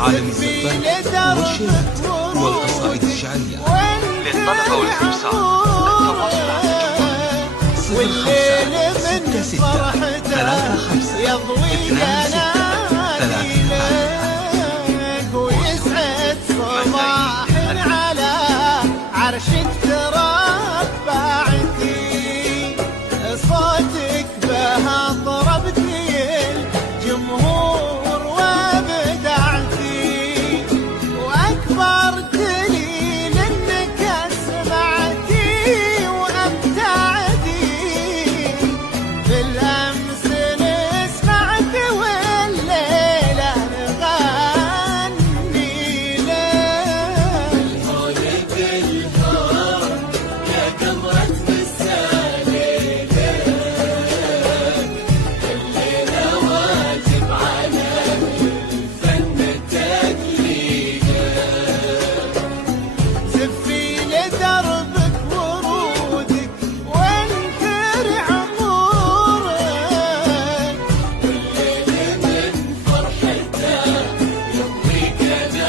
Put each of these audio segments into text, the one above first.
عالم الزفات والشيلات والقصائد الشعرية. للطلب والاستفسار التواصل على الجوال 0566 ويسعد صباح على عرشك تربعتي، صوتك بها طربتي الجمهور وابدعتي، واكبر دليل انك اسمعتي وابدعتي، بالامس نسمعك والليله نغني لك. الهون بالهون يا قمرة مسالك، الليلة واجب على الفن تقليدك، زفي لدربك ورودك وانثر عطورك، والليل من فرحته يضوي كناديك.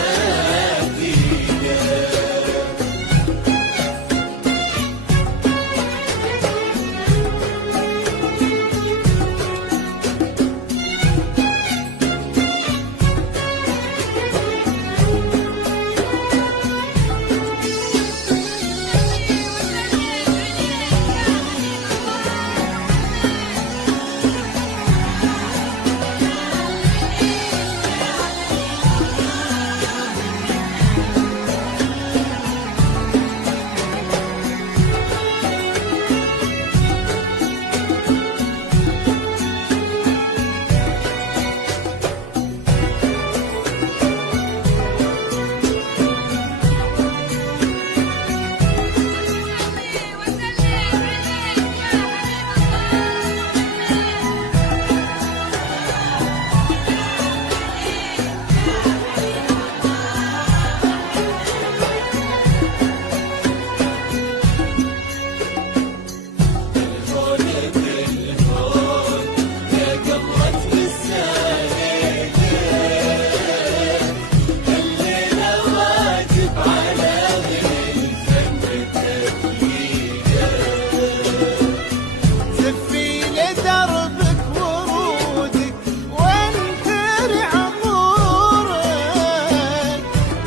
الهون بالهون يا قمرة مسالك، الليلة واجب على الفن تقليدك، زفي لدربك ورودك وانثر عطورك،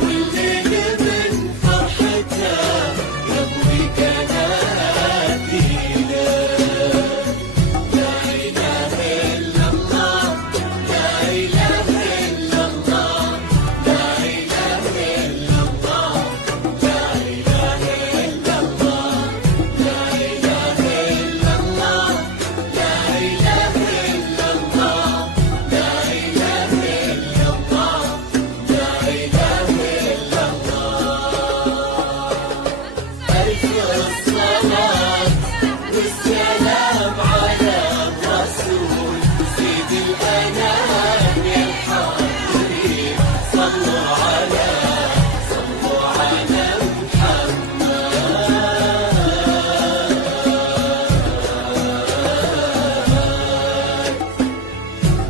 والليل من فرحته يضوي كناديك. لا إله إلا الله، لا إله إلا الله، لا إله إلا الله، لا إله إلا الله، لا إله إلا الله، لا إله إلا الله، لا إله إلا الله، لا إله إلا الله. ألف الصلاة والسلام على الرسول سيد الأنام يا الحاضرين، صلوا على محمد.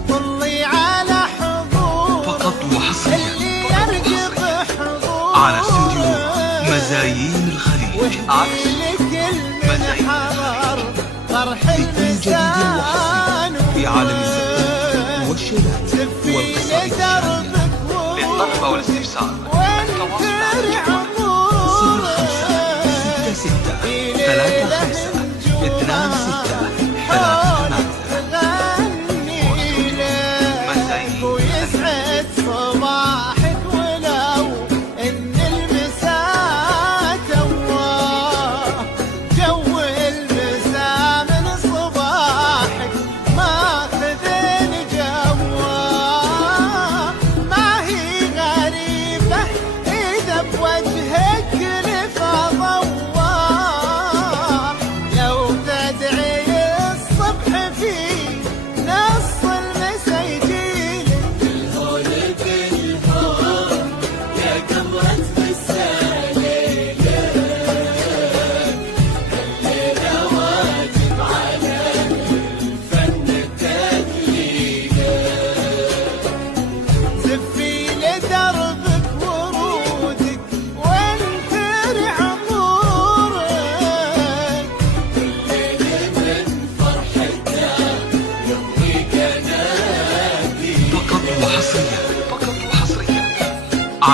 طلي على حضور فقط وحصريا اللي يرقب حضور على استوديو مزايين الخليج. لكل من حضر فرح بكل جديد اللسان وحصري في عالم الزفات والشيلات والقصائد الشعرية. للطلب والاستفسار التواصل على الجوال 0566 ويسعد صباحك ولو ان المساء تواه، جو المساء من صباحك ماخذين جواه، ما هي غريبة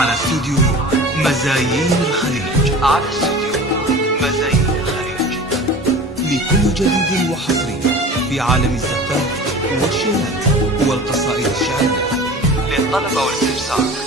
على استوديو مزايين الخليج. لكل جديد وحصري في عالم الزفات والشيلات والقصائد الشعرية. للطلب والاستفسار